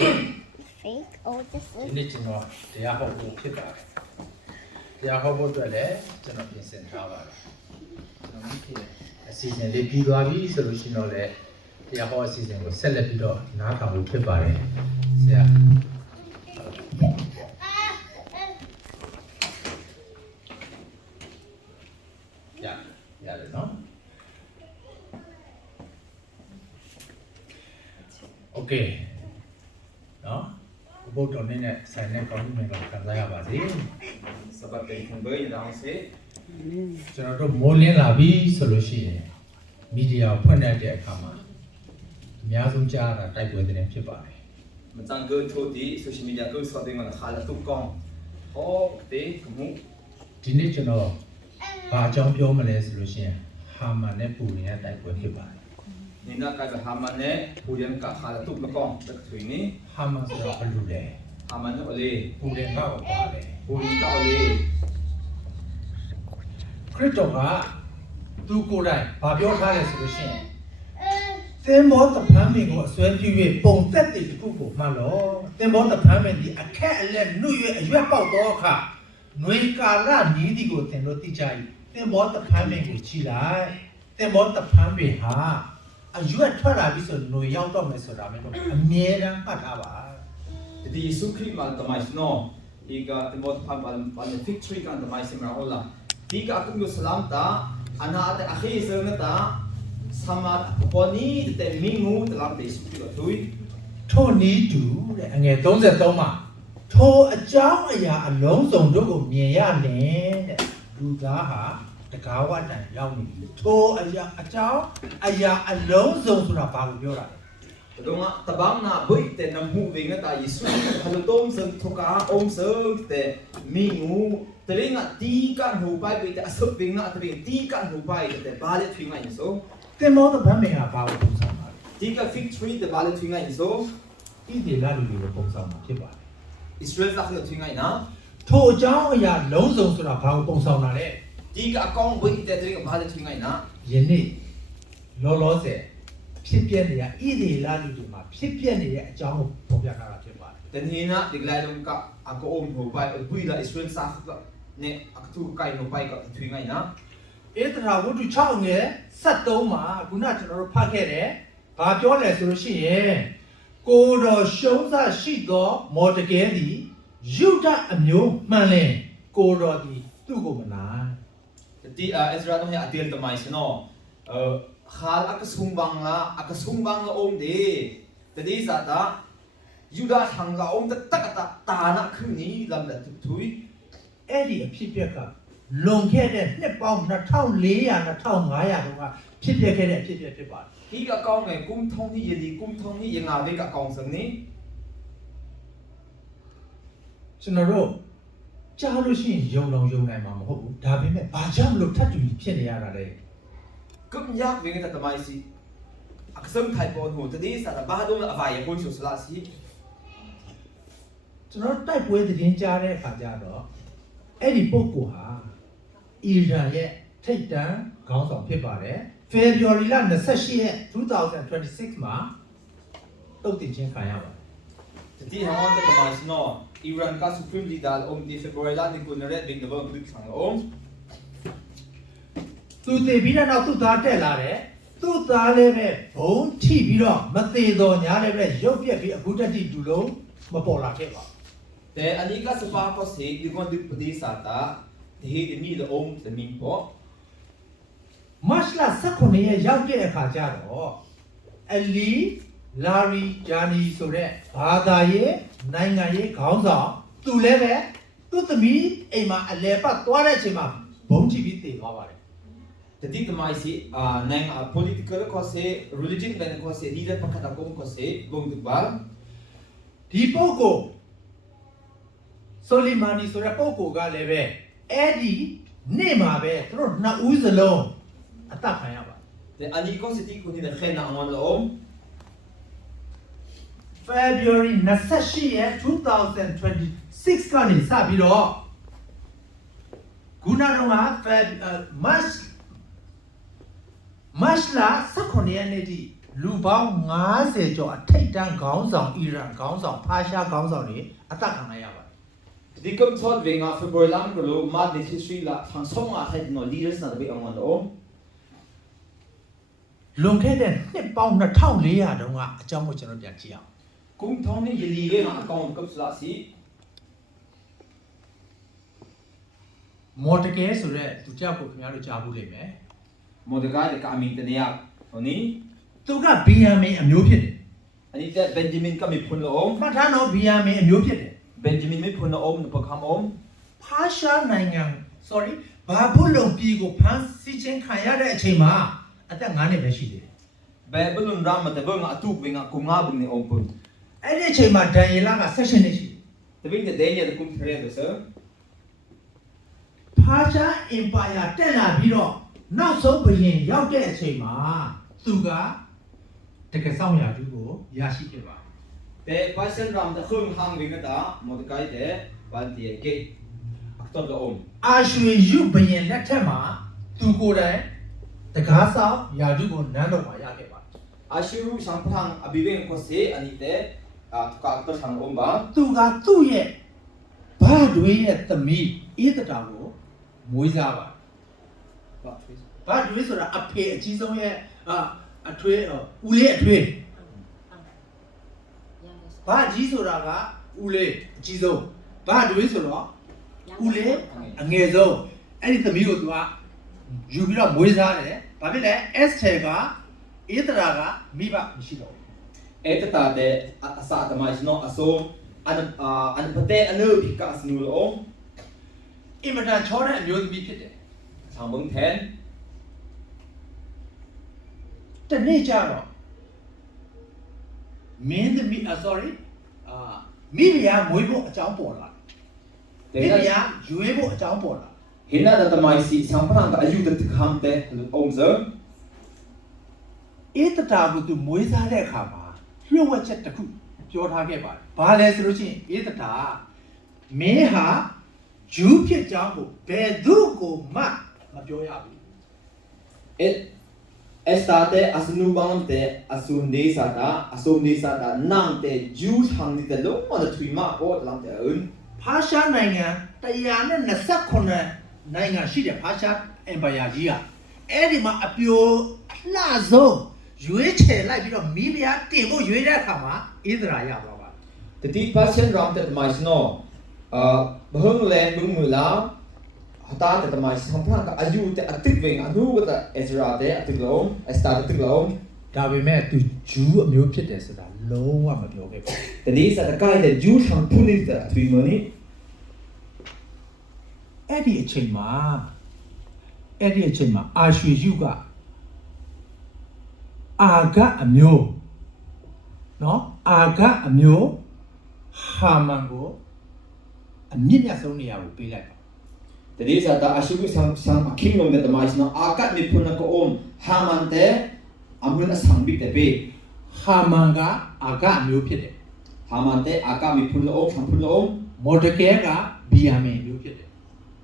fake or just ဒီနေ့ကျွန်တော်တရားဟောဖို့ဖြစ်ပါတယ်တရားဟောဖို့အတွက်လည်းကျွန်တော်ပြင်ဆင်ထားပါတယ်ကျွန်တော်မိခင်အစီအစဉ်လေးပြီးသွားပြီဆိုလို့ရှိရင်တော့လည်းတရားဟောအစီအစဉ်ကိုဆက်လက်ပြီးတော့နားထောင်ဖို့ဖြစ်ပါတယ်ဆရာရတယ်နော် Okay နော်ဘုဒ္ဓတော်နဲ့ဆိုင်တဲ့ကောင်းကြီးတွေကိုခံစားရပါစေစပတ်တဲ့ခံပေးရအောင်စေကျွန်တော်တို့မိုးလင်းလာပြီဆိုလို့ရှိရင်မီဒီယာဖွင့်တဲ့အခါမှာအများဆုံးကြားတာတိုက်ပွဲတဲ့ဖြစ်ပါတယ်မတန်ကိုထိုဒီဆိုရှယ်မီဒီယာကိုစောတဲ့မှာခါလာတုတ်ကောင်ဟောတဲ့ကမှုဒီနေ့ကျွန်တော်ဘာအကြောင်းပြောမလဲဆိုလို့ရှိရင်ဟာမန်နဲ့ပူရင်းတိုက်ပွဲဖြစ်ပါတယ်นี่นะกายแบบฮามันเนี่ยผู้เรียนกับฮาละตุกละก้องตะถุยนี่ฮามันဆိုတာဘယ်လိုလဲฮามันเนี่ยလေผู้เรียนကပါလေผู้เรียนတော့လေခရစ်တော်ကသူကိုယ်တိုင်ဘာပြောထားလဲဆိုလို့ရှိရင်သင်္ဘောတပန်းမင်ကိုအစွဲပြု၍ပုံသက်တည်တစ်ခုကိုမှတ်လို့သင်္ဘောတပန်းမင်ဒီအခက်အလက်နှုတ်၍အရွက်ပေါက်သောအခါຫນွေကာလနီးသည်ကိုသင်တို့သိကြ၏သင်္ဘောတပန်းမင်ကိုခြိလိုက်သင်္ဘောတပန်းမင်ဟာအရွက်ထွက်လာပြီဆိုຫນွေရောက်တော့မယ်ဆိုတာမျိုးတော့အမြဲတမ်းပတ်ထားပါဒီယေရှုခရစ်မှာတမိုင်းစနော်ဒီကသင်္ဘောတပန်းပါလဖစ်ထရီကန်တမိုင်းစမရာဟောလာဒီကအခုမျိုးဆလမ်တာအနာတဲ့အခီစရနတာSamat poni te mingu dalam Yesus Kristus tu ထို့နည်းတူတဲ့အငယ်33မှာထိုအကြောင်းအရာအလုံးစုံတို့ကိုမြင်ရလင်တဲ့လူသားဟာတကားဝတန်ရောက်နေပြီထိုအကြောင်းအရာအလုံးစုံဆိုတာဘာကိုပြောတာလဲတော့တပန်းနာဘိတ်တဲ့နမှုဝင်းတာယေရှုဟာလုံးစုံထိုကာအုံးစုံတဲ့မိငူတရင်းကတီးကန်ဟိုပိုက်ပြီးတဲ့အစုပ်ဝင်းကတရင်းတီးကန်ဟိုပိုက်တဲ့ဘာလဲထွေးငိုင်းဆိုသင်္ဘောတပန်းမင်ကဘာကိုပုံဆောင်ပါလဲဒီက fig tree တဲ့ဘာလဲထွေးငိုင်းဆိုဣသရေလလူတွေကိုပုံဆောင်မှာဖြစ်ပါတယ် Israel ကလည်းထွေးငိုင်းနော်ထိုအကြောင်းအရာလုံးစုံဆိုတာဘာကိုပုံဆောင်တာလဲဒီကအကောင်ဝိတဲ့တဲ့ဘာလဲထွေးငိုင်းနော်ယနေ့လောလောဆယ်ဖြစ်ပြနေရဣသရေလလူတွေမှာဖြစ်ပြနေတဲ့အကြောင်းကိုပေါ်ပြထားတာဖြစ်ပါတယ်တနည်းနာဒီလိုက်လုံးကအကောင်ဟိုပိုက်ဝိလာ Israel စားနဲ့အတူကိုင်ဟိုပိုက်ကထွေးငိုင်းနော်ဧတရာဝတ္ထု6ငယ်73မှာခုနကျွန်တော်တို့ဖတ်ခဲ့တယ်။ဘာပြောလဲဆိုလို့ရှိရင်ကိုတော်ရှုံးစားရှိသောမော်တကယ်သည်ယုဒအမျိုးမှန်လင်ကိုတော်သည်သူ့ကိုမနာ။ဒီအစ္စရာတော့အတေလ်တမိုင်းစနော်ခါလအကဆုံဘန်လာအုံးဒီတဒီစာတာယုဒထံလာအုံးတတကတာနာခင်းနီလမ်လက်ထွီအဲ့ဒီအဖြစ်ပြက်ကလွန်ခဲ့တဲ့နှစ်ပေါင်း2400 2500တုန်းကဖြစ်ပျက်ခဲ့တဲ့အဖြစ်အပျက်ဖြစ်ပါတယ်။ဒီကကောင်းငယ်ကုန်းထုံးကြီးရည်ကုန်းထုံးကြီးရငါဝေကအကောင်စနေကျွန်တော်တို့ကြားလို့ရှိရင်ယုံနိုင်မှာမဟုတ်ဘူး။ဒါပေမဲ့ဘာကြောင့်မလို့ထပ်တူဖြစ်နေရတာလဲ။ကုမယက်ဝေကတမိုင်းစီအကစမ်ထိုင်ပေါ်ဟိုတဒီစားဘာဒုံအဖာယေပွန်ဆိုစလာစီကျွန်တော်တိုက်ပွဲသတင်းကြားတဲ့အခါကျတော့အဲ့ဒီပုဂ္ဂိုလ်ဟာအီရန်ရဲ့ထိပ်တန်းခေါင်းဆောင်ဖြစ်ပါတယ်။ February လ28ရက်2026မှာတုတ်တင်ခြင်းခံရပါတယ်။ဒီဟောင်းတဲ့ကမ္ဘာစနော်အီရန်က Supreme Leader အုံးဒီ February လဒီကိုနရက်ဘင်ဒဘဂလိဆောင်အောင်သူတည်ပြီးတော့သူ့သားတက်လာတယ်။သူ့သားလည်းပဲဘုံထိပြီးတော့မသေးတော်ညာလည်းပဲရုပ်ပြက်ပြီးအခုတက်တိတူလုံးမပေါ်လာခဲ့ပါဘူး။แต่อันนี้ก็สภาพก็สิဒီကွန်ဒီပဒီစာတာဒီဒီမီလအုံးတမင်းပေါ့မတ်လ19ရက်ရောက်တဲ့အခါကျတော့အလီလာရီဂျာနီဆိုတဲ့ဘာသာရေးနိုင်ငံရေးခေါင်းဆောင်သူလည်းပဲသူ့သမီးအိမ်မှာအလဲပတ်သွားတဲ့အချိန်မှာဘုံချပြီးတည်သွားပါတယ်တတိကမိုင်းစီနိုင်ငံ political ကိုစေ religion ဘယ်ကိုစေ leader ပကတာကိုကိုစေဘုံဒီပါဒီပုဂ္ဂိုလ်ဆိုလီမာနီဆိုတဲ့ပုဂ္ဂိုလ်ကလည်းပဲအဲ့ဒီနေ့မှာပဲသူတို့နှစ်ဦးစလုံးအသက်ခံရပါတယ်။အနီကောစီတီကိုဒီနဲ့ခဲနာအောင်လို့ February 28ရက်2026ကနေစပြီးတော့ခုနကတော့March 19ရက်နေ့ထိ လူပေါင်း90ကျော်အထိတ်တန်းခေါင်းဆောင်အီရန်ခေါင်းဆောင်ဖာရှားခေါင်းဆောင်တွေအသက်ခံရပါတယ် Di kum thot venga February lam ko lo ma de history la thang song a thai no leaders na be ong lo လွန်ခဲ့တဲ့နှစ်ပေါင်း2400တုန်းကအကြောင်းကိုကျွန်တော်ပြန်ကြည့်အောင် kum thong ni yeli ge na account kum sla si မော်တကယ်ဆိုတဲ့သူကြောက်ကိုခင်ဗျားတို့ကြားဘူးလိမ့်မယ် Mordecai de ka amin te ya oni သူကဘီယာမင်အမျိုးဖြစ်တယ် ani te Benjamin ka mi phun lo om မှတ်ထားတော့ဘီယာမင်အမျိုးဖြစ်တယ် Benjamin mi phun lo om no pakham om ဖာရှားနိုင်ငံ sorry ဘာဘူးလုံပြည်ကိုဖမ်းဆီးခြင်းခံရတဲ့အချိန်မှာအသက်9နှစ်ပဲရှိသေးတယ် be bulun ram ma te bunga atuk venga kunga bung ni om pun အဲ့ဒီအချိန်မှာဒန်ယေလက16နှစ်ရှိတယ် te ving de denya de kum thre de sir ဖာရှားအင်ပါယာတက်လာပြီးတော့နောက်ဆုံးဘုရင်ရောက်တဲ့အချိန်မှာသူကတကယ်ဆောင်ရာသူကိုရရှိခဲ့ပါတယ် te pasen ram de khung hang venga da Mordecai de ban ti ge aktor lo om အာရွှေယုဘုရင်လက်ထက်မှာသူကိုယ်တိုင်တကားဆောင်ရာသူကိုနန်းတော်မှာရခဲ့ပါတယ် ashiru sang phang abiveng ko se ani te ka aktor sang om ba သူကသူ့ရဲ့ဘာတွေရဲ့သမီးဧသတာကိုမွေးစားပါ ba ဘာတွေဆိုတာအဖေအကြီးဆုံးရဲ့အထွေးဦးလေးအထွေးဘာကြီးဆိုတာကဦးလေးအကြီးဆုံးဘာတွေဆိုတော့ဦးလေးအငယ်ဆုံးအဲ့ဒီသမီးကိုသူကယူပြီးတော့မွေးစားတယ်ဘာဖြစ်လဲအက်စတေကဧသတာကမိဘမရှိတော့ဘူး etata de asa ta mai no aso an pate anu bi ka snu lo om အင်မတန်ချောတဲ့အမျိုးသမီးဖြစ်တယ် sang bung then တနေ့ကျတော့မင်းသမီးsorry မိဖုရားမွေးဖို့အကြောင်းပေါ်လာတယ်မိဖုရားရွေးဖို့အကြောင်းပေါ်လာ hina da ta mai si sang phang ka ayu de kham te om sir ဧတတာကိုသူမွေးစားတဲ့အခါမှာလျှို့ဝှက်ချက်တစ်ခုပြောထားခဲ့ပါတယ်။ဘာလဲဆိုလို့ရှိရင်ဧတတာမင်းဟာဂျူးဖြစ်ကြောင်းကိုဘယ်သူကိုမှမပြောရဘူး et estate asnu bang te asun de sa da nang te ju thang ni te lo ma da thui ma o lam te un ။ဖာရှားနိုင်ငံ129နိုင်ငံရှိတဲ့ဖာရှားအင်ပါယာကြီးကအဲ့ဒီမှာအပြိုအလှဆုံးရွေးချယ်လိုက်ပြီးတော့မိဖုရားတင်ဖို့ရွေးတဲ့အခါမှာဣသရာရသွားပါတယ်။ the deep passion ram te mai no bahung len bung mu la hata te mai sang phang ka ayu te atik veng anu ga ta ezra te atik lo esta atik lo ဒါပေမဲ့သူဂျူးအမျိုးဖြစ်တယ်ဆိုတာလုံးဝမပြောခဲ့ဘူး the ni sa ta kai de ju thang phun ni ta thui mo ni အဲ့ဒီအချိန်မှာအာရွှေယုကအာဂတ်အမျိုးနော်အာဂတ်အမျိုးဟာမန်ကိုအမြင့်မြတ်ဆုံးနေရာကိုပေးလိုက်ပါ the ni sa ta ashibu sang king long te mai no akat mi phun ko om haman te amun asang bi te pe ဟာမန်ကအာဂတ်အမျိုးဖြစ်တယ် haman te akat mi phun lo om sang phun lo om မော်ဒကဲကဘီယာမင်အမျိုးဖြစ်တယ်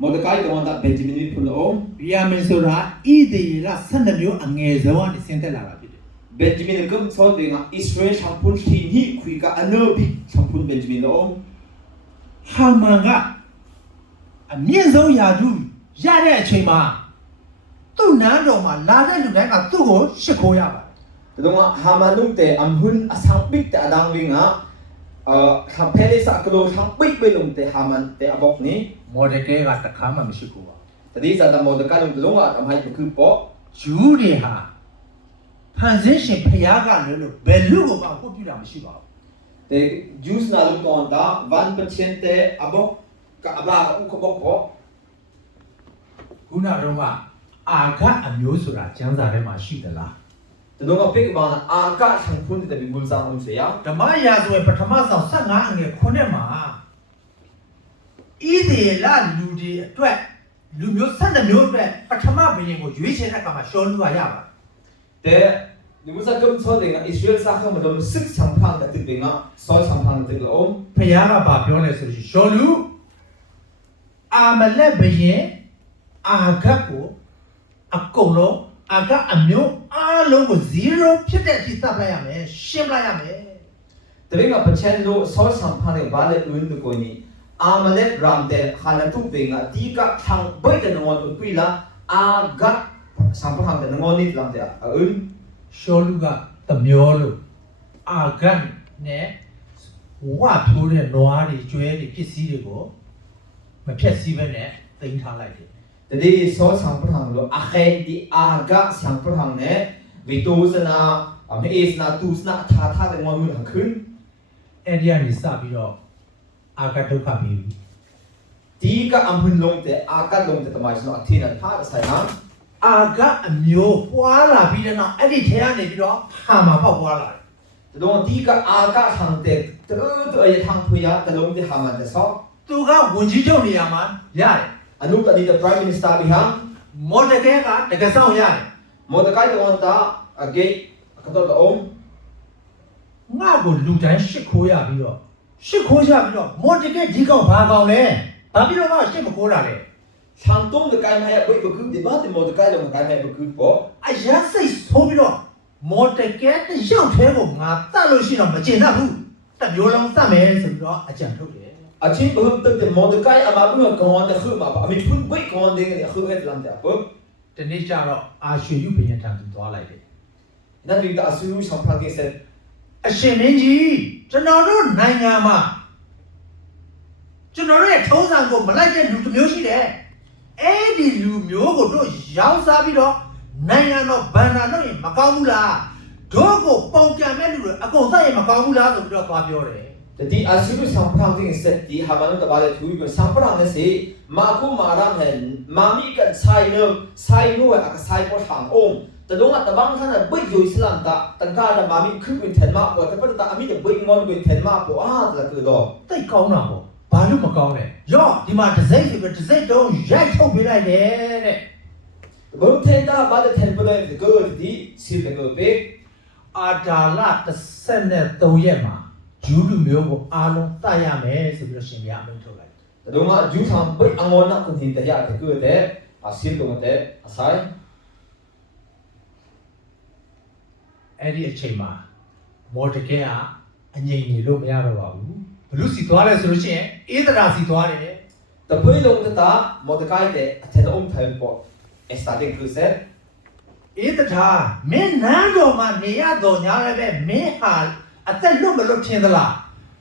Mordecai to da Benjamin mi phun lo om ဘီယာမင်ဆိုတာဣသေလ12မျိုးအငယ်ဆုံးကနေဆင်းသက်လာတာဖြစ်တယ် Benjamin kum so de nga Israel sang phun thi ni khui ka anu bi sang phun Benjamin lo om ဟာမန်ကအမြင့်ဆုံးယာထုရတဲ့အချိန်မှာသူ့နန်းတော်မှာလာတဲ့လူတိုင်းကသူ့ကိုရှစ်ခိုးရပါတယ် Tadong hamanung te amhun asang pik te adang linga hampele sa klo sang pik belum te haman te abok ni မော်ဒကဲကတခါမှမရှိဘူးပါ tadi sa ta Mordecai long tulunga amhai ku po ဂျူးတွေဟာဖန်ဆင်းရှင်ဖျားကလည်းလို့ဘယ်လူကိုမှဟုတ်ပြတာမရှိပါဘူး te Jews na lung ton ta van paciente abok ka aba ka u bok po ခုနကတော့အာဂတ်အမျိုးဆိုတာကျမ်းစာထဲမှာရှိသလား tadong pik ba na aka sang phun te bibul sang um se ya ဓမ္မရာဇဝင်ပထမဆောင်15အငယ်9မှာဣသေလလူတွေအတွက်လူမျိုး12မျိုးအတွက်ပထမဘုရင်ကိုရွေးချယ်တဲ့အခါမှာရှောလူကရပါတယ် te ni musa kum so de nga Israel sa kham dom sik sang phang ta tik nga so sang phang ta tik lo om ဖျားကဘာပြောလဲဆိုရင်ရှောလူအာမလက်ဘုရင်အာဂတ်ကိုအကုန်လုံးအာဂတ်အမျိုးအ အားလုံးကို0ဖြစ်တဲ့အထိသတ်လိုက်ရမယ်ရှင်းလိုက်ရမယ် แต่เวงกับเช่นโลซอสสัมพันธ์กับบาเลอุ่นตุกนี่อามาเลรามเตลฮานาตุเวงอ่ะที่กับทางใบแต่นงอนกุยละอากัดสัมพันธ์แต่นงอนนี่รามเตลอุ่น ရှောလူကတမျောလို့အာဂတ်နဲ့ဝါထိုးတဲ့နွားတွေကျွဲတွေပစ္စည်းတွေကိုမဖြက်စီးဘဲနဲ့တင်ထားလိုက်တယ် แต่ดีซอสสัมพันธ์โลอาเคที่อากัดสัมพันธ์เนี่ยวิตูสนาเมเอสนาตูสนาท่าแต่งอนมือหักขึ้น အဲ့ဒီကနေစပြီးတော့အာဂတ်ဒုက္ခပြီးပြီ ဒီကအမွန်လုံးတဲ့အာကလုံးတဲ့တမိုင်းစနော်အထင်းနဲ့ထားဆိုင်ဟာ အာဂတ်အမျိုးပွားလာပြီးတဲ့နောက်အဲ့ဒီထဲကနေပြီးတော့ဟာမှာပေါက်ပွားလာတယ် แต่တော့ဒီကအာကဆန်တဲ့တူအရထံဖွေရတလုံးတဲ့ဟာမှတဲ့ဆော သူကဝန်ကြီးချုပ်နေရာမှာရတယ် အနုတဒီတဲ့ prime minister ဘီဟာ မော်ဒကဲကတကယ်ဆောင်ရတယ် မော်ဒကိုင်တော့တာအဂေကတော့တော့ ငါ့ကိုလူတိုင်းရှစ်ခိုးရပြီးတော့ရှစ်ခိုးရပြီးတော့မော်ဒကဲဒီကောင်ဘာကောင်လဲဘာပြီးတော့ငါရှစ်မခိုးတာလဲ ဆန်တုံးတဲ့ကိုင်ဟဲ့ဘွေဘကူဒီဘာတဲ့မော်ဒကိုင်တော့ကိုင်ဟဲ့ဘကူပေါ့ အရန်စိတ်ဆိုးပြီးတော့မော်ဒကဲတယောက်သေးကိုငါတတ်လို့ရှိတော့မကျင်တတ်ဘူးတစ်မျိုးလုံးတတ်မယ်ဆိုပြီးတော့အကြံထုတ်တယ် အချင်းဘုံတဲ့မော်ဒကိုင်အမဘူးကောင်းတဲ့ခုမှာအမေဖွင့်ဘွေကောင်းတဲ့ခုအဲ့လမ်းတဲ့ပေါ့ ဒီနေ့ကျတော့အာရွှေရုပင်ရထံသူသွားလိုက်တယ် นั่นเป็นการซื้อสัมพันธ์ที่เสร็จ အရှင်မင်းကြီးကျွန်တော်တို့နိုင်ငံမှာကျွန်တော်တို့ရဲ့ထုံးစံကိုမလိုက်တဲ့လူတစ်မျိုးရှိတယ်အဲ့ဒီလူမျိုးကိုတို့ရောင်းစားပြီးတော့နိုင်ငံတော်ဗန္ဒာတော့ရင်မကောင်းဘူးလားတို့ကိုပုံကံမဲ့လူတွေအကုန်စက်ရင်မကောင်းဘူးလားဆိုပြီးတော့သွားပြောတယ် แต่ที่อาศัยสัมพันธ์ที่เสร็จที่หามันต้องบาดทุยเป็นสัมพันธ์นั่นสิมาคู่มาร่างเห็นมามีกันใช้เนื้อใช้นู่นกับใช้พอทางองค์แต่ดวงอัตบังท่านน่ะไม่อยู่อิสลามตาตั้งการละมามีขึ้นเป็นเทนมาปวดแต่พอตามีแต่ไม่งอนเป็นเทนมาปวดแต่คือดอก တိတ်ကောင်းတာပေါ့ဘာလို့မကောင်းလဲရော့ဒီမှာတစ်စိမ့်ဆိုပြီးတစ်စိမ့်တုံးရိုက်ထုတ်ပေးလိုက်တယ်တဲ့ บางเทนตาบาดเทนไปเลยเกิดที่สิบเกิดเป๊ก အာဒါလ33ရက်မှာဂျူးလူမျိုးကိုအားလုံးတတ်ရမယ်ဆိုပြီးတော့ရှင်ပြအမိန့်ထုတ်လိုက် แต่ดวงอ่ะยูทำไม่angonนักคนหินแต่ยาแต่เกิดแต่อาศิลตรงแต่อาศัย အဲ့ဒီအချိန်မှာမော်ဒကဲကအငြိမ်နေလို့မရတော့ပါဘူးဘလူစီသွားလဲဆိုလို့ရှိရင်အေးဒရာစီသွားတယ် แต่เพื่อลงตามอดกายแต่เทนองค์ไทยปอเอสตาร์ดิ้งคือเสร็จ အေးတထားမင်းနန်းတော်မှာနေရတော့ညာလည်းပဲမင်းဟာအသက်လွတ်မလွတ်ထင်သလား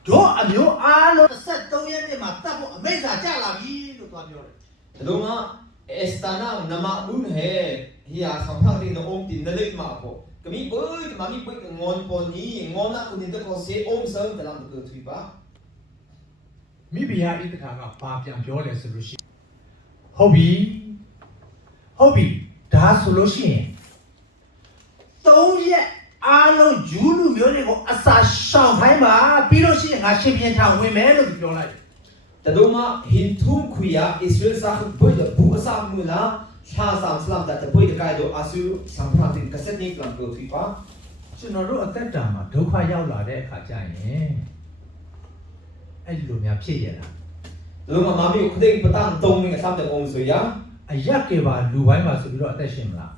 တို့အမျိုးအားလုံး33ရက်နေ့မှာတတ်ဖို့အမိန့်စာကြလာပြီလို့သွားပြောတယ် แต่ดวงอ่ะเอสตานานามาบุญเฮเฮียสัมพันธ์ที่น้องตินนั่นเล็กมาพอก็มีเบิ้ลมามีเบิ้ลงอนปนนี้งอนนักคนหินแต่ก็เสียองค์เสริมแต่ลำเกิดทุยปะ မိဖုရားအေးတထားကပါပြန်ပြောတယ်ဆိုလို့ရှိရင်ဟုတ်ပြီဒါဆိုလို့ရှိရင်3ရက်အားလုံးဂျူးလူမျိုးတွေကိုအစာရှောင်ခိုင်းပါပြီးလို့ရှိရင်ငါရှင်ပြန်ထောင်ဝင်မယ်လို့ပြောလိုက်တယ် แต่ดวงอ่ะหินทุ่มขุยอ่ะอิสราเอลสักเบิ้ลจะบุกสามมือละชาสามสลัมแต่เบิ้ลจะกลายโดอาศัยสัมพันธ์ที่กษัตริย์นี้ลำเกิดทุยปะ ကျွန်တော်တို့အသက်တာမှာဒုက္ခရောက်လာတဲ့အခါကျရင်အဲ့ဒီလိုများဖြစ်ရလား แต่ดวงอ่ะมามีคนเด็กประตั้งตรงนี้กับสามแต่องค์สวยอ่ะ အရက်ကေပါလူပိုင်းမှာဆိုပြီးတော့အသက်ရှင်မလား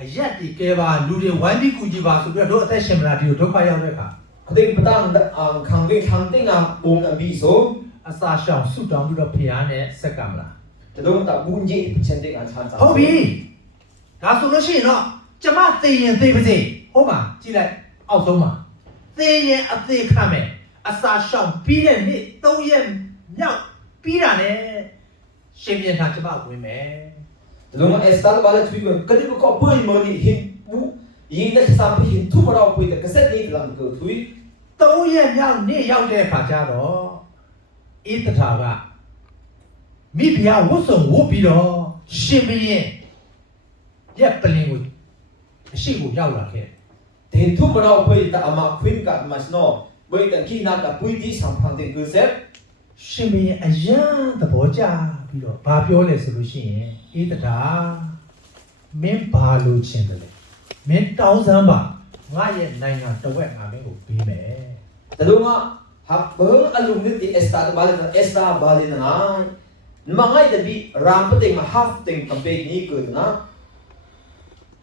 အရက်ဒီကေပါလူတွေဝိုင်းပြီးကူကြည့်ပါဆိုပြီးတော့တို့အသက်ရှင်မလားဒီလိုဒုက္ခရောက်တဲ့အခါ คนเด็กประตั้งขังเด็กขังเต็งอ่ะองค์อันบีโซ အစာရှောင်ဆုတောင်းပြီးတော့ဖျားနဲ့ဆက်ကမလား แต่ดวงตาบุญเย่เช่นเด็กอันชานสาม ဟုတ်ပြီဒါဆိုလို့ရှိရင်တော့ကျမသိရင်သိပါစေဟုတ်ပါကြည့်လိုက်အောက်ဆုံးမှာသိရင်အသေးခံမယ်အစာရှောင်ပြီးတဲ့နေ့3ရက်မြောက်ပြီးတာနဲ့ရှင်ပြန်ထားကျမဝင်မယ် แต่ดวงเอสตาร์บาเลทุยกันก็ได้ก็เบิ้ลมันนี่หินบุยิงได้สามหินทุ่มเราไปแต่กษัตริย์นี้ลำเกิดทุย 3ရက်မြောက်နေ့ရောက်တဲ့အခါကျတော့အေးတထာကမိဖုရားဝတ်စုံဝတ်ပြီးတော့ရှင်ဘုရင်ရက်ပလင်ကိုအရှိကိုရောက်လာခဲ့ แต่หินทุ่มเราไปแต่อามาควินกับมาสโนไปแต่ขี้นักกับปุยที่สัมพันธ์ที่คือเสร็จ ရှင်ဘုရင်အယံသဘောကျပြီးတော့ဘာပြောလဲဆိုလို့ရှိရင်အေးတထာမင်းဘာလို့ချင်တယ်လဲမင်းတောင်းစမ်းပါငါရဲ့နိုင်ငံတစ်ဝက်ငါမင်းကိုပေးမယ် แต่ดวงอ่ะหักเบิ้ลอารมณ์นี่ที่เอสตาร์บาเลเอสตาร์บาเลนะมันง่ายแต่บีรามก็เต็งมาฮัฟเต็งกับเบกนี้เกิดนะ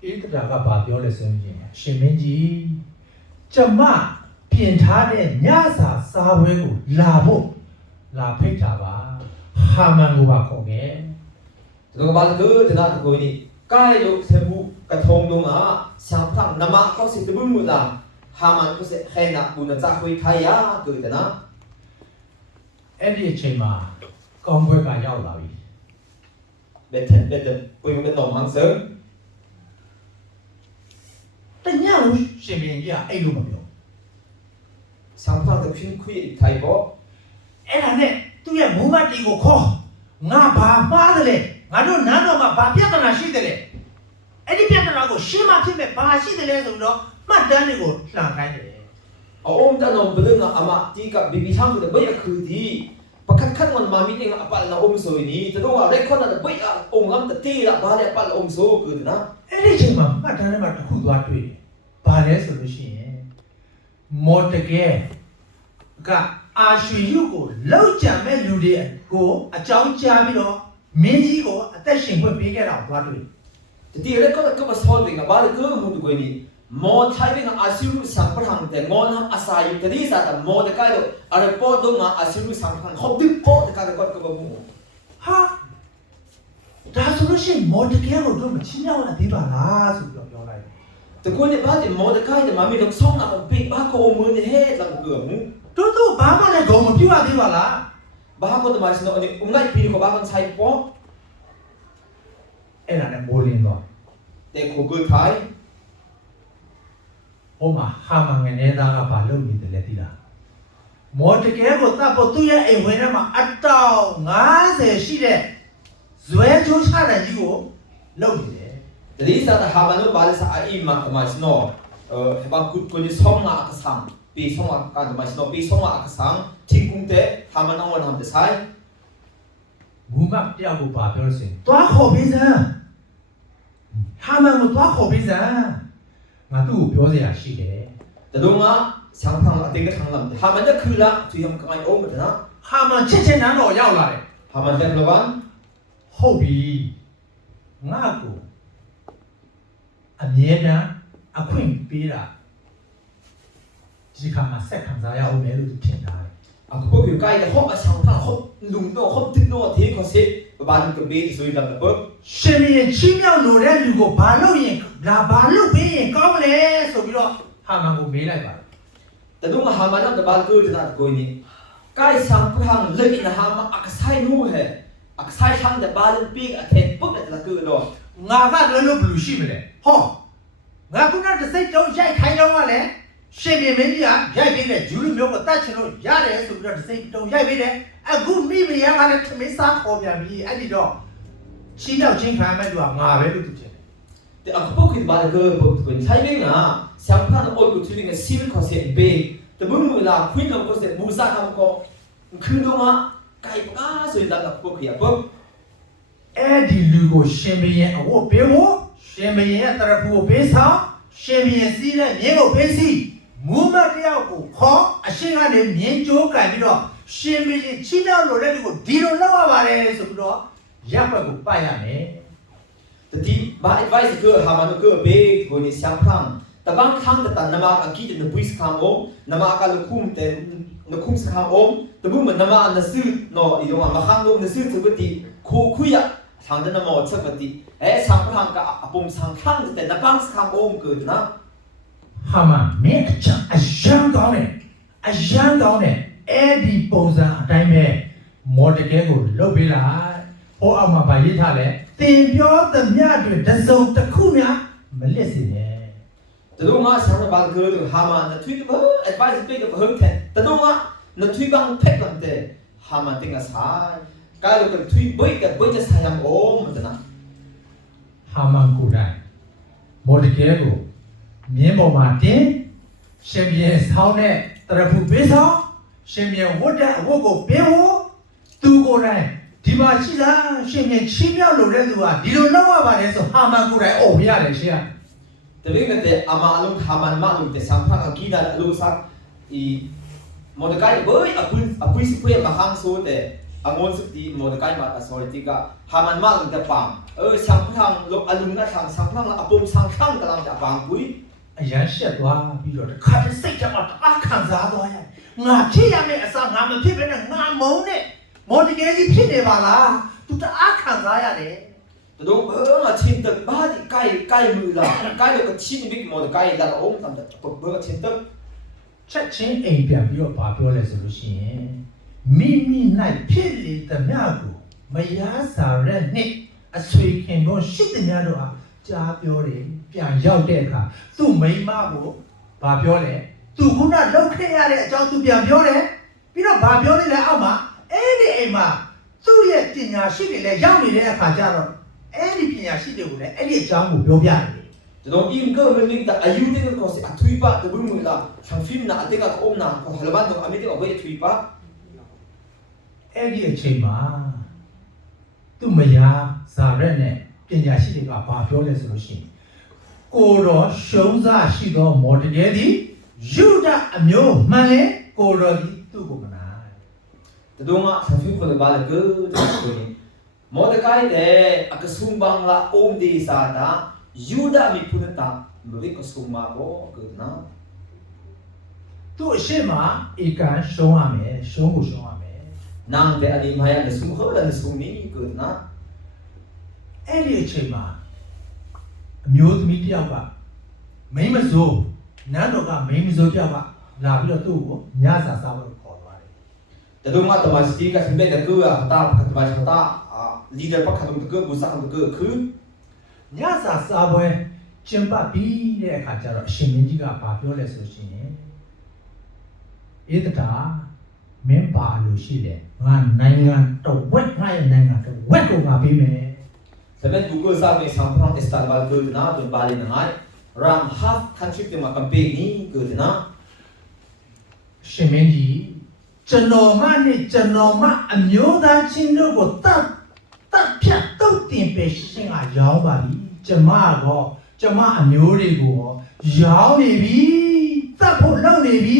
အေးတရာကဘာပြောလဲဆိုရင်ရှင်မင်းကြီးကျမပြင်ထားတဲ့ညစာစားပွဲကိုလာဖို့လာဖိတ်တာပါဟာမန်ကိုပါခေါ်ခဲ့ Tadung bal ke tena ko ini kai lo sebu ka thong dong a sang phang nama ko si tebun mu la haman ko se khena bu na cha khoi khai ya ke tena အဲ့ဒီအချိန်မှာကောင်းဘွဲကရောက်လာပြီ beten pui mu nom hang seung တညလုံးရှင်မင်းကြီးကအဲ့လိုမပြော sang phang te phin khui thai bo အဲ့ဒါနဲ့သူ့ရဲ့မူမတ်တီကိုခေါ်ငါဘာမှားတယ်လဲငါတို့နန်းတော်မှာဘာပြဿနာရှိတယ်လဲအဲ့ဒီပြဿနာကိုရှင်းမဖြစ်မဲ့ဘာရှိတယ်လဲဆိုတော့မှတ်တမ်းတွေကိုလှန်ခိုင်းတယ် om ta nom bedung ama ti ka bibi chang de bai khu di pakhat khat ngon ma mi ting apal na om so ni tadung a record na bai a om lam ta ti la ba le apal om so ke tena အဲ့ဒီအချိန်မှာမှတ်တမ်းထဲမှာတစ်ခုသွားတွေ့တယ်ဘာလဲဆိုလို့ရှိရင်မော်တကယ်ကအာရွှေရုပ်ကိုလောက်ကြံမဲ့လူတွေကိုအကြောင်းကြားပြီးတော့မင်းကြီးကိုအသက်ရှင်ခွင့်ပေးခဲ့တာကိုသွားတွေ့ ti record ka ba solving ba le ke mu ko ni mo thai bing asiru sang prang te ngon ham asai te di sa ta mo de kai do are po do nga asiru sang prang khop di po de ka ko ko mu ဟာဒါဆိုလို့ရှိရင်မော်တကယ်ကိုတို့မချင်းရောက်လာသေးပါလားဆိုပြီးတော့ပြောလိုက်တယ် te ko ni ba de mo de kai de ma mi do song na ko big ba ko mu ni he la ko mu တို့တို့ဘာမှလည်းဂုံမပြတ်ရသေးပါလား ba ko de ma sino ni ngai pi ko ba kan sai po အဲ့ဒါနဲ့မိုးလင်းတော့ te ko good thai ဟိုမှာဟာမငနေသားကဘာလုပ်နေတယ်လဲသိလားမော်တကယ်ကိုတပ်ဖို့သူ့ရဲ့အိမ်ဝင်ထဲမှာအတောင်90ရှိတဲ့ဇွဲချိုးချတဲ့ကြီးကိုလုပ်နေတယ် te di sa ta ha ba no ba le sa ai ma ma sino ba good ko ni song na ka sang pi song ma ka ma sino pi song ma ka sang thing kung te ha ma nong wan ham de sai မူမတ်တယောက်ကိုဘာပြောလို့ဆိုရင်သွားခေါ်ပေးစမ်းဟာမန်ကိုသွားခေါ်ပေးစမ်းငါသူ့ကိုပြောစရာရှိတယ် te do nga sang phang a ting ka thang lam ha ma de khu la tu yam ka ai om de na ဟာမန်ချစ်ချင်းနန်းတော်ရောက်လာတယ် ha ma dem lo ban ဟုတ်ပြီငါ့ကိုအမြဲတမ်းအခွင့်ပေးတာဒီခါမှာဆက်ခံစားရအောင်မယ်လို့သူထင်တာ a ko ko kai de hop a sang phang hop lung do hop tik do the ko se ba ban ka be ti so ida ba ရှင်မင်းချင်းမြောက်လို့တဲ့လူကိုဘာလုပ်ရင်ဘာလုပ်ပေးရင်ကောင်းမလဲဆိုပြီးတော့ဟာမန်ကိုမေးလိုက်ပါတယ် te do nga ha ma na de ba ku de na ko ni kai sang phang le na ha ma ak sai nu he ak sai sang de ba le pi a the puk de la ku do ငါကလွယ်လို့ဘယ်လိုရှိမလဲဟောငါခုနတစ်စိတ်တုံးရိုက်ခိုင်းတော့ကလည်းရှင်မင်းမင်းကြီးကရိုက်ပေးတယ်ဂျူရီမျိုးကိုတတ်ချင်လို့ရတယ်ဆိုပြီးတော့တစ်စိတ်တုံးရိုက်ပေးတယ်အခုမိမရကလည်းခမင်းစားခေါ်ပြန်ပြီအဲ့ဒီတော့ချင်းရောက်ချင်းခံမဲ့သူကငါပဲလို့သူထင်တယ် te a ko ko ba de ko ko sai be nga sang phang o ko tu ni sil ko se be te bu mu la khwin lo ko se bu sa ham ko khu do nga kai pa so ida la ko khia bo အဲ့ဒီလူကိုရှင်မင်းရဲ့အဝတ်ပေးဖို့ရှင်မင်းရဲ့တရဖူကိုပေးဆောင်ရှင်မင်းရဲ့စီးတဲ့မြင်းကိုပေးစီမူမတ်တယောက်ကိုခေါ်အရှင်ကနေမြင်းကြိုးကန်ပြီးတော့ရှင်မင်းချင်းချီးတောက်လို့တဲ့လူကိုဒီလိုလုပ်ရပါတယ်ဆိုပြီးတော့ရပ်ဘက်ကိုပတ်ရမယ် te ti ba advice ko ha ma no ko be ko ni sang phang ta bang khang ta nama a ki de no puis kham om nama ka lu khum te no khum sa kham om te bu ma nama na su no i do ma khang no na su tu ko ti khu khu ya sang de na mo cha ko ti sang phang ka apum sang khang te na bang sa kham om ko na ဟာမမင်းအချမ်းအရန်ကောင်းတယ်အရန်ကောင်းတယ်အဲ့ဒီပုံစံအတိုင်းပဲမော်တကယ်ကိုလုတ်ပေးလိုက်ဟောအောင်မှာဗာရေးထားတယ်တင်ပြောသမျှတွေတစ်စုံတစ်ခုများမလစ်စေနဲ့ te do nga sang ba ko do ha ma na thui ba advice be ko hung te te do nga na thui bang pek lam te ha ma ting a sai ka lo ko thui boi te boi te sai am om te na ဟာမန်ကိုယ်တိုင်မော်တကယ်ကိုမြင်းပေါ်မှာတင်ရှင်ပြန်ဆောင်းတဲ့တရဖူပေးဆောင်ရှင်ပြန်ဝတ်တဲ့အဝတ်ကိုပေးဖို့သူကိုယ်တိုင်ဒီမှာရှိလားရှင်ပြန်ချင်းမြောက်လို့တဲ့သူကဒီလိုလုပ်ရပါတယ်ဆိုဟာမန်ကိုယ်တိုင်အုံရတယ်ရှင် te be te ama alung ha man ma lung te sang phang a ki da lu sa i mo de kai boi a pui si pui ma khang so te angon sukti Mordecai mat authority ka haman ma ng tapang sang phang lo alung na sang phang apom sang phang kalang tapang pui အရန်ရှက်သွားပြီးတော့ခါတဲ့စိတ်ထဲမှာတအားခံစားသွားရငါဖြစ်ရမယ့်အစားငါမဖြစ်ဘဲနဲ့ငါမုန်းနဲ့မော်တကယ်ကြီးဖြစ်နေပါလားသူတအားခံစားရတယ် Tadong nga chin tak ba di kai mu la kai lo ka chin big Mordecai la om tam ta ba chin tak ချက်ချင်းအိမ်ပြန်ပြီးတော့ဗာပြောလဲဆိုလို့ရှိရင်မိမိ၌ဖြစ်လေသမျှကိုမယားစာရက်နဲ့အဆွေခင်တို့ရှိတဲ့များတို့ဟာကြားပြောတယ်ပြန်ရောက်တဲ့အခါသူ့မိန်းမကိုဗာပြောတယ်သူခုနလောက်ခဲ့ရတဲ့အကြောင်းသူပြန်ပြောတယ်ပြီးတော့ဗာပြောနေလဲအောက်မှာအဲ့ဒီအိမ်မှာသူ့ရဲ့ပညာရှိတွေလည်းရောက်နေတဲ့အခါကျတော့အဲ့ဒီပညာရှိတွေကိုလည်းအဲ့ဒီအကြောင်းကိုပြောပြတယ် Tadong im ka meling ta ayutin ko si athui pa to bung mu la sang film na atenga ko om na ko halaban no amite ko bai athui pa အဲ့ဒီအချိန်မှာသူ့မယားဇာရက်နဲ့ပညာရှိတွေကဘာပြောလဲဆိုလို့ရှိရင်ကိုတော်ရှုံးစားရှိသောမော်ဒကယ်သည်ယူဒအမျိုးမှန်လေကိုတော်သည်သူ့ကိုမနာ Tadong nga sang film ko le ba le ko to ni Mordecai de akasung bang la om di sa ta Yuda mi punata mbi ko suma ko ko na သူ့အရှိမဧကန်ရှုံးရမယ်ရှုံးကိုရှုံးရမယ် nang de ani maya ne sum ho la ne sum ni ko na အဲ့ဒီအချိန်မှာအမျိုးသမီးတစ်ယောက်ကမိန်းမစိုးနန်းတော်ကမိန်းမစိုးတစ်ယောက်ကလာပြီးတော့သူ့ကိုညစာစားဖို့ခေါ်သွားတယ် Tadong nga ta sti ka simbe de ko ta ka ta leader pa ka ko bu sa ko ku ညစာစားပွဲကျင်းပပြီးတဲ့အခါကျတော့အရှင်မင်းကြီးကဘာပြောလဲဆိုရှင်ဧတတာမင်းပါလို့ရှိတယ်ငါနိုင်ငံတစ်ဝက်ငါရဲ့နိုင်ငံတစ်ဝက်ကိုငါပေးမယ် Saben bu ko sa me sang prang estar bal ko na to bali na ngai ram half country te ma campaign ni ko na ရှင်မင်းကြီးကျွန်တော်မနဲ့ကျွန်တော်မအမျိုးသားချင်းတို့ကိုတတ်ဖြတ်တုတ်တင်ပဲရှင်ကရောင်းပါပြီကျမတော့ကျမအမျိုးတွေကိုရောင်းနေပြီတတ်ဖို့လုပ်နေပြီ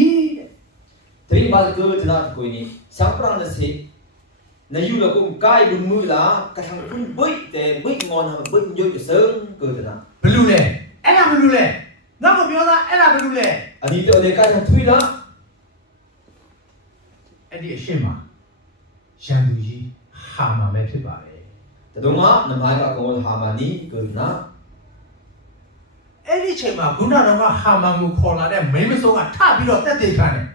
Tri bal ko na ko ni sang prang na se na yu la ko kai bu mu la ka thang kun bui te bui ngon ha bui yo yo seung ko na ဘလူလဲအဲ့ဒါဘလူလဲငါမပြောတာအဲ့ဒါဘလူလဲ ani te de kai thang thui la အဲ့ဒီအရှင်းမှာရန်သူကြီးဟာမှာပဲဖြစ်ပါပဲ Tadong nga na mai ka ko ha ma ni ko na အဲ့ဒီချိန်မှာခုနကတော့ဟာမန်ကိုခေါ်လာတဲ့မိန်းမစိုးကထပြီးတော့တက်သေးခံတယ်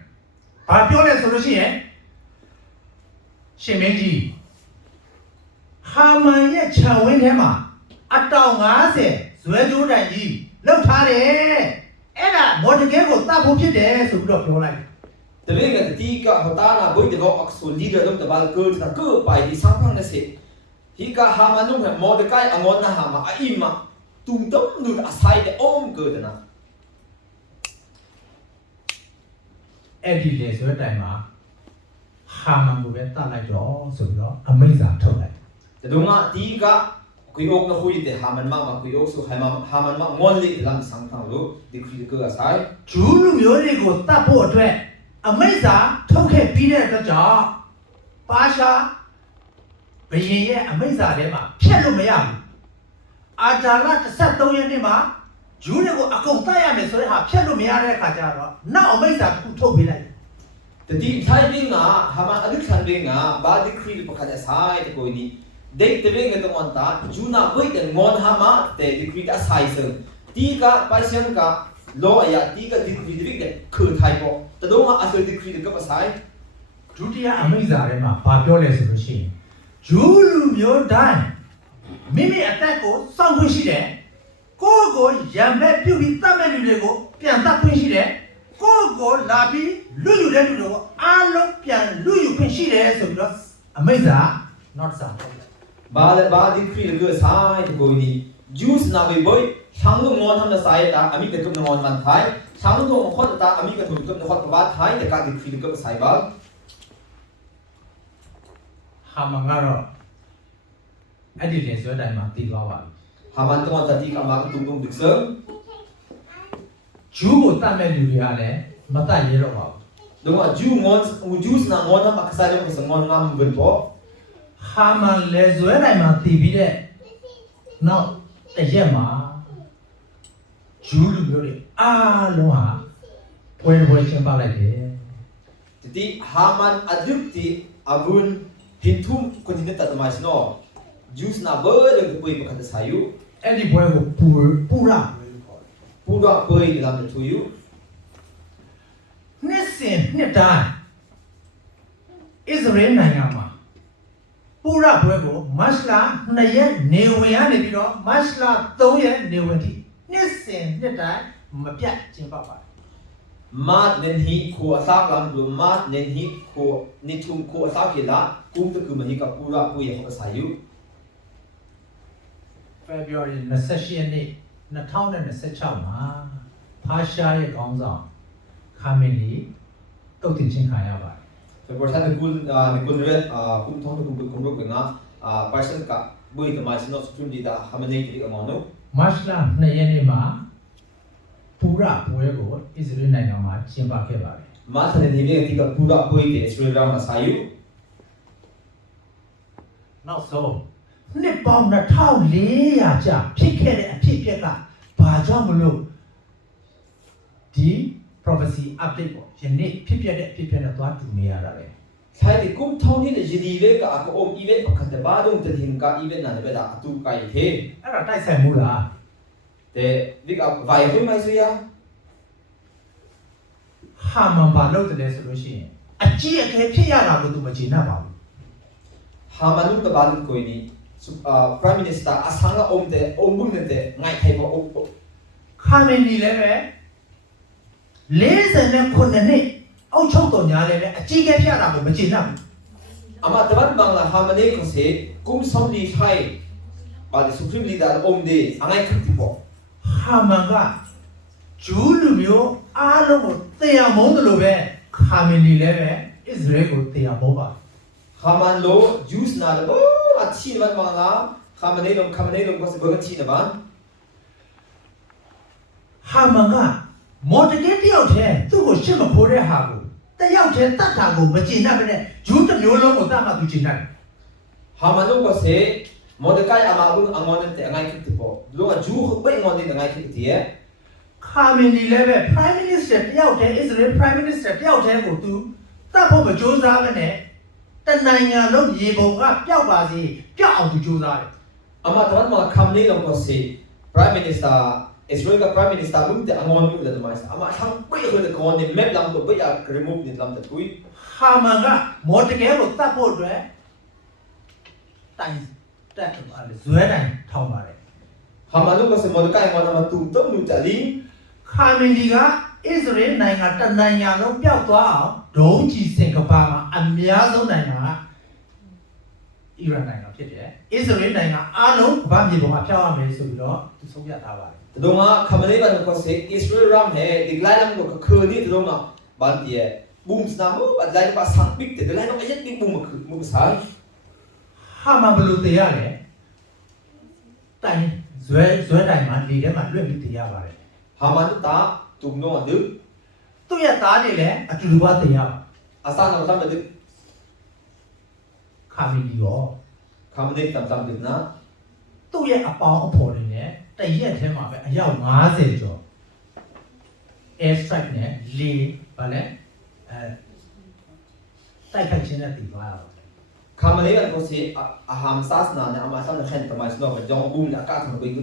ဘာပြောလဲဆိုလို့ရှိရင်ရှင်မင်းကြီးဟာမန်ရဲ့ခြံဝင်းထဲမှာအတောင်90ဇွဲကြိုးတိုင်ကြီးလောက်ထားတယ်အဲ့ဒါမော်ဒကယ်ကိုတတ်ဖို့ဖြစ်တယ်ဆိုပြီးတော့ပြောလိုက် Te ve nga ti ka hota na bui de go akso leader dom te bal ko na ko pai di sang prang na se hi ka ha ma nung mo de kai angon na ha ma a ima tum tom nu asai de om ko na အဲ့ဒီလေဆိုတဲ့တိုင်မှာဟာမန်ကိုပဲတတ်လိုက်တော့ဆိုပြီးတော့အမိန့်စာထုတ်လိုက် Tadong nga ti ka kui ok na hui te ha man ma kui ok so ha man ma ngon li lang sang prang lo di kri ko asai ဂျူးလူမျိုးတွေကိုတတ်ဖို့အတွက်အမိန့်စာထုတ်ခဲ့ပြီးတဲ့အတွက်ကြောင့်ပါရှားဘယင်ရဲ့အမိန့်စာထဲမှာဖျက်လို့မရဘူးအာဂျာလ13ရက်နေ့မှာဂျူးတွေကိုအကုန်တတ်ရမယ်ဆိုတဲ့ဟာဖျက်လို့မရတဲ့အခါကျတော့နောက်အမိန့်စာတစ်ခုထုတ်ပေးလိုက် Te ti thai vi nga ha ma adik khan ve nga ba di kri pa kha asai te ko ni dei te ve nga to mon ta juna bui te ngon ha ma te di kri asai se ti ka passion ka lo aya ti ka di kri di de khu thai po Tadong nga asal di kri de ka pasai ဒုတိယအမိန့်စာထဲမှာဘာပြောလဲဆိုလို့ရှိရင်ဂျူးလူမျိုးတိုင်းမိမိအသက်ကိုစောင့်ခွင့်ရှိတယ်ကိုယ့်ကိုရံမဲ့ပြုတ်ပြီးတတ်မဲ့လူတွေကိုပြန်တတ်ခွင့်ရှိတယ်ကိုယ့်ကိုလာပြီးလူယူတဲ့လူတွေကိုအားလုံးပြန်လူယူခွင့်ရှိတယ်ဆိုပြီးတော့အမိန့်စာ not စာထုတ်တယ် ba le ba di kri de ka sai te ko ni juice na be boy sang lu ngon ham na sai ta ami ka kum ngon man thai sang lu ko khot ta ami ka thum kum khot ba thai te ka di kri de ka sai ba ဟာမန်ကတော့အဲ့ဒီတင်ဆွဲတိုင်မှာတည်သွားပါပြီ ha man to ta ti ka ma ka tum tum dik se ဂျူးကိုတတ်မဲ့လူတွေကလည်းမတတ်ရဲတော့ပါဘူး Dong nga juice na ngon ha ma ka sai de ko sa ngon ngam ben po ဟာမန်လဲဇွဲတိုင်းမှာတည်ပြီးတဲ့နောက်တရက်မှာဂျူးလူမျိုးတွေအားလုံးဟာပွဲကျင်းပလိုက်တယ် Jadi Haman aduk di abun hintum kontinent tatamais no. Jus na bereng pui pakat sayu. အဲ့ဒီပွဲကိုပူရပွဲလို့ခေါ်တယ် Pura pui di dalam tuyu. နှစ်စဉ်နှစ်တိုင်းအစ္စရေးနိုင်ငံမှာပူရပွဲကိုမတ်လ2ရက်နေဝင်ရနေပြီးတော့မတ်လ3ရက်နေဝင်ထိနှစ်စဉ်နှစ်တိုင်းမပြတ်ကျင်းပပါတယ် Mat nen hi ko asak lam du mat nen hi ko nitum ko asak kila kum tu kumahi ka pura pui ya sayu. February 28ရက်နေ့2026မှာဖာရှားရဲ့ခေါင်းဆောင်ခါမင်လီတုတ်တင်ချင်းခံရပါတယ် Seperti nikul red kum thong tu kum ruk nga person ka bui tamais no sutun di da hamanei di amono. မတ်လ2ရက်နေ့မှာပူရပွဲကိုအစ္စရေးနိုင်ငံမှာကျင်းပခဲ့ပါတယ် Mat nen hi ti ka pura pui di Israel ram sayu. နောက်ဆုံးနှစ်ပေါင်း2400ကြာဖြစ်ခဲ့တဲ့အဖြစ်အပျက်ကဘာကြောင့်မလို့ဒီ prophecy update ပေါ့ယနေ့ဖြစ်ပျက်တဲ့အဖြစ်အပျက်နဲ့သွားတူနေရတာလေ Sai di kum thong ni de jidi ve ka ako om event pakat ba dong te hin ka event na be da atu kai the. အဲ့ဒါတိုက်ဆိုင်မှုလား Te dik a vai hui mai su ya. ဟာမန်ဘာလုပ်တယ်လဲဆိုလို့ရှိရင်အကြီးအကဲဖြစ်ရတာကိုသူမကျေနပ်ပါဘူး Hamanu ta ba dong koi ni prime minister asanga om te om bum te ngai thai ba om. ခါမင်ဒီလည်းပဲ49နှစ်အောက်ချုပ်တော်ညာလည်းပဲအကြီးအကဲဖြစ်ရတာကိုမကျေနပ်ဘူး Ama taban bang la hamane ko se kum som di thai ba the supreme leader om de angai khati po. ဟာမန်ကဂျူးလူမျိုးအားလုံးကိုတရားမုန်းတယ်လို့ပဲခါမင်ဒီလည်းပဲအစ္စရေးကိုတရားမုန်းပါ Haman lo juice na lo achi na bang la hamane lo ko se bagan chi na ba. ဟာမန်ကမော်တကယ်တယောက်တည်းသူ့ကိုရှစ်မခိုးတဲ့ဟာကိုတယောက်တည်းတတ်တာကိုမကျေနပ်ပဲနဲ့ဂျူးတစ်မျိုးလုံးကိုတတ်မှသူကျေနပ်တယ် Hamanu ko se Mordecai amagun angon te angai khati po. Lo a ju ba angon ni angai khati ye. ခါမင်ဒီလည်းပဲ prime minister တယောက်တည်း Israel prime minister တယောက်တည်းကိုသူတတ်ဖို့မကြိုးစားပဲနဲ့တနိုင်ငံလုံးရေပုံကပျောက်ပါစေပျောက်အောင်သူကြိုးစားတယ် Ama taban ma khamni lo ko se prime minister Israel ka prime minister lum te angon lu da mais. Ama thang bai ho de kon ni map lam to bai ya remove ni lam ta tui. ဟာမန်ကမော်တကယ်ကိုတတ်ဖို့အတွက်တိုင်တက်ပါလေဇွဲတိုင်ထောင်းပါတယ် Hamanu ko se Mordecai angon ma tum tum lu ta li. ခါမင်ဒီကအစ္စရေးနိုင်ငံတနိုင်ငံလုံးပျောက်သွားအောင်ဒုံးကျည်စင်ကပါမှာအများဆုံးနိုင်ငံကအီရန်နိုင်ငံဖြစ်တယ်။အစ္စရေးနိုင်ငံအားလုံးကမ္ဘာမြေပေါ်မှာဖျောက်ရမယ်ဆိုပြီးတော့သူဆုံးဖြတ်ထားပါတယ် Tadonga khamne ba ko se Israel ram he diglai lam ko khoni tadonga ban tie boom sna mo ba lai ba sang big te lai no ayet big boom mu sai. ။ဟာမန်ဘလို့တရားလဲ။တိုင်ဇွဲတိုင်မှာလေထဲမှာလွတ်ပြီးတရားပါတယ် Haman ta tum no adu ။သူ့ရဲ့သားတွေလည်းအတူတူပါတရားပါ asan no tam adu ။ခါမင်ဒီရော khamne tam dik na သူ့ရဲ့အပေါင်းအဖော်တွေနဲ့တရက်ထဲမှာပဲအယောက်50ကျော် air strike နဲ့လေဗာလဲတိုက်ခိုက်ခြင်းနဲ့တည်သွားတာပါ khamne ba ko se aham sas na na ama sam na khen tamais no ba jong boom la ka kham bai gu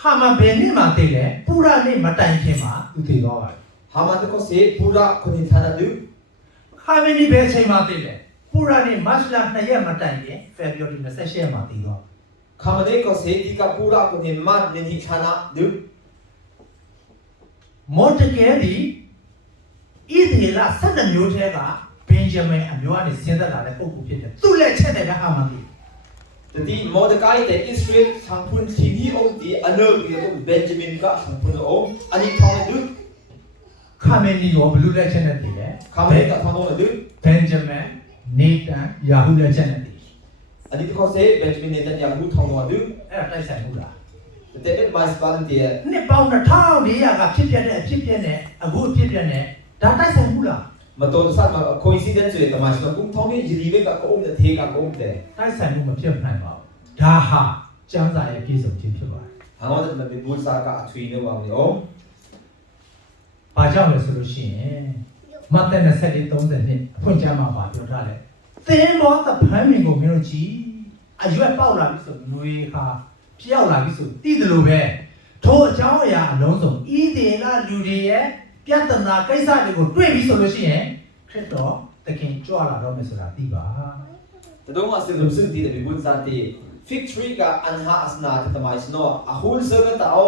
ဟာမန်ဘယ်နေ့မှသိလဲပူရနေ့မတိုင်ခင်မှာသူတည်သွားပါတယ် Haman ko se pura khoni thana du ခါမင်းဒီဘယ်အချိန်မှသိလဲပူရနေ့မတ်လ2ရက်မတိုင်ခင် February 28ရက်မှာတည်သွား khamne ko se ti ka pura khoni mat ni ni thana du မော်တကယ်ဒီဣသရေလ12မျိုးထဲကဘင်ဂျမင်အမျိုးကနေဆင်းသက်လာတဲ့ပုဂ္ဂိုလ်ဖြစ်တယ်သူ့လက်ချက်နဲ့ဟာမန်ဒီ Tadi Mordecai te Israel sangpun sini om di anak dia tu Benjamin ka sangpun om ani thong du ခါမင်းဒီရောဘလူးလက်ချက်နဲ့တည်တယ် khamne ka thong du ဘင်ဂျမင်နေတန်ယာဟုလက်ချက်နဲ့တည် ani ko se Benjamin Netanyahu thong du အဲ့ဒါတိုက်ဆိုင်မှုလား te te mas ban dia နှစ်ပေါင်း2400ကဖြစ်ပျက်တဲ့အဖြစ်ပျက်နဲ့အခုအဖြစ်ပျက်နဲ့ဒါတိုက်ဆိုင်မှုလား มาตัวสัตว์มา coincidence เลยแต่มาฉันกุ้งท้องนี่ยีเวกับกุ้งแต่เทกับกุ้งแต่ တိုက်ဆိုင်မှုမဖြစ်နိုင်ပါဘူးဒါဟာကျမ်းစာရဲ့ပြည့်စုံခြင်းဖြစ်ပါတယ် หางว่าจะมันเป็นบุญสากะทวีในวังนี้โอ้ ဘာကြောင့်လဲဆိုလို့ရှိရင်မဿဲ24:30နှစ်အဖွင့်ကျမ်းမှာပါပြောထားတယ်သင်ဘောတပန်းမင်ကိုမင်းတို့ကြည်အရွက်ပေါက်လာပြီဆိုຫນွေခါပြောက်လာပြီဆိုသိတယ်လို့ပဲထိုအကြောင်းအရာအလုံးစုံဤဒေလလူတွေရဲ့ပြဿနာကိစ္စတွေကိုတွေ့ပြီဆိုလို့ရှိရင်ခရစ်တော်သခင်ကြွလာတော့မယ်ဆိုတာသိပါ แต่ต้องมาสิ่งหนึ่งซึ่งที่เป็นบุญสาติ fig tree กับอันหาอัสนาที่ทำไมสโนอาหุลเซอร์กันแต่เอา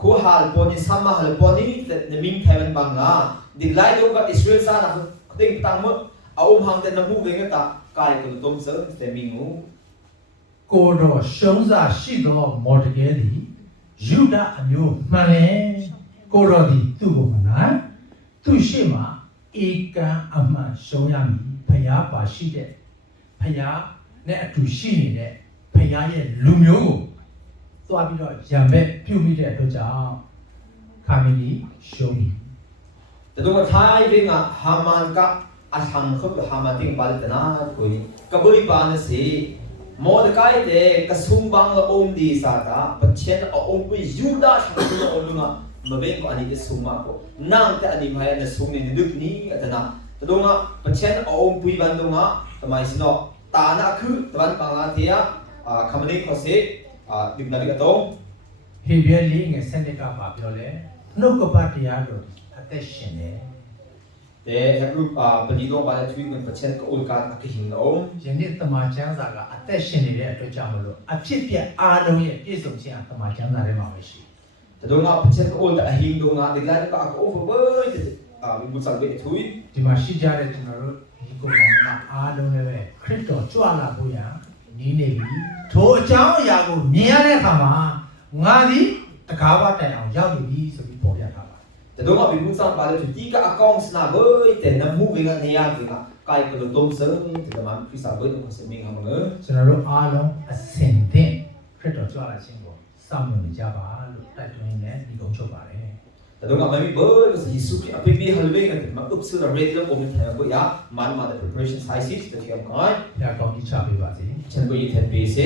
คู่หาลปนิสัมมาหาลปนิในมิงไทยมันบางงาดิไลด์กับอิสราเอลซานะติงตังมั้งเอาหังแต่น้ำมูกเองก็ตากายกับต้มเซอร์แต่มิงหู ကိုတော်ရှုံးစားရှိသောမော်ဒကဲသည်ယူဒအမျိုးမှန်လေကိုတော်သည်သူ့ကိုမနိုင်သူ့ရှေ့မှာဧကန်အမှန်ရှုံးရမည်ဖယားပါရှိတဲ့ဖယားနဲ့အတူရှိနေတဲ့ဖယားရဲ့လူမျိုးကိုသွားပြီးတော့ရံဘက်ပြုမိတဲ့အတွက်ကြောင့်ခါမီဒီရှုံးပြီ แต่ต้องมาท้ายเรื่องฮามันกับอาชังเขาฮามันทิ้งไปแต่น่าคุยกับบุริบาลสิมอดกายเด็กกระสุนบังละอมดีสาตาปัจเจนเอาอมไปยูดาชังตัวอลุงะมาเป็นก็อันนี้จะสุมาก็นั่งแต่อันนี้ไม่ได้สุในดึกนี้แต่น่ะแต่ต้องอ่ะปัจเจนเอาอมไปบันตรงอ่ะทำไมสิเนาะตาหน้าคือตะวันบางอาทิตย์คำนี้เขาเสียดึกนาฬิกาตรง ဟေဘရဲလေးငယ်စနစ်ကပါပြောလဲနှုတ်ကပတ်တရားတို့အသက်ရှင်တယ် แต่ถ้ารูปปฏิโนบาลทวีมันปัจเจนก็อุลการอักหินละอม ယနေ့တမန်ကျမ်းစာကအသက်ရှင်နေတဲ့အတွက်ကြောင့်မလို့အဖြစ်ပြအားလုံးရဲ့ပြည့်စုံခြင်းအတမန်ကျမ်းစာထဲမှာပဲရှိတယ် แต่ดูงาปัจเจกโอลแต่หิงดูงาเด็กไล่ก็อักโอเวอร์มีบุษบาทุย ဒီမှာရှိကြတဲ့ကျွန်တော်တို့ဒီကုန်းမှာအားလုံးလည်းပဲခရစ်တော်ကြွလာဖို့ရနီးနေပြီထိုအကြောင်းအရာကိုမြင်ရတဲ့အခါမှာငါသည်တကားဝတိုင်အောင်ရောက်နေပြီဆိုပြီးပေါ်ပြထားပါတယ် แต่ดูงามีบุษบาทุยที่ก็อักองสนาเบยแต่น้ำมูกเวงเนียเวงกายก็ต้มเสริมแต่มันคริสต์เบยต้องเสมิงหางเงอ ကျွန်တော်တို့အားလုံးအစင်သင့်ခရစ်တော်ကြွလာခြင်းကိုစောင့်မျှော်နေကြပါလို့တိုက်တွန်းနေတယ်ဒီကုန်းချုပ်ပါတယ် แต่ดูงาไม่มีเบยก็ยิสุอภิบิฮัลเวงกันมันอุปสุดเรดิโอผมแทนก็ยามันมาแต่ preparation sizes แต่ที่ทำง่าย ဘုရားကောင်းကြီးချပေးပါစေ ฉันก็ยิ่งแทนเบส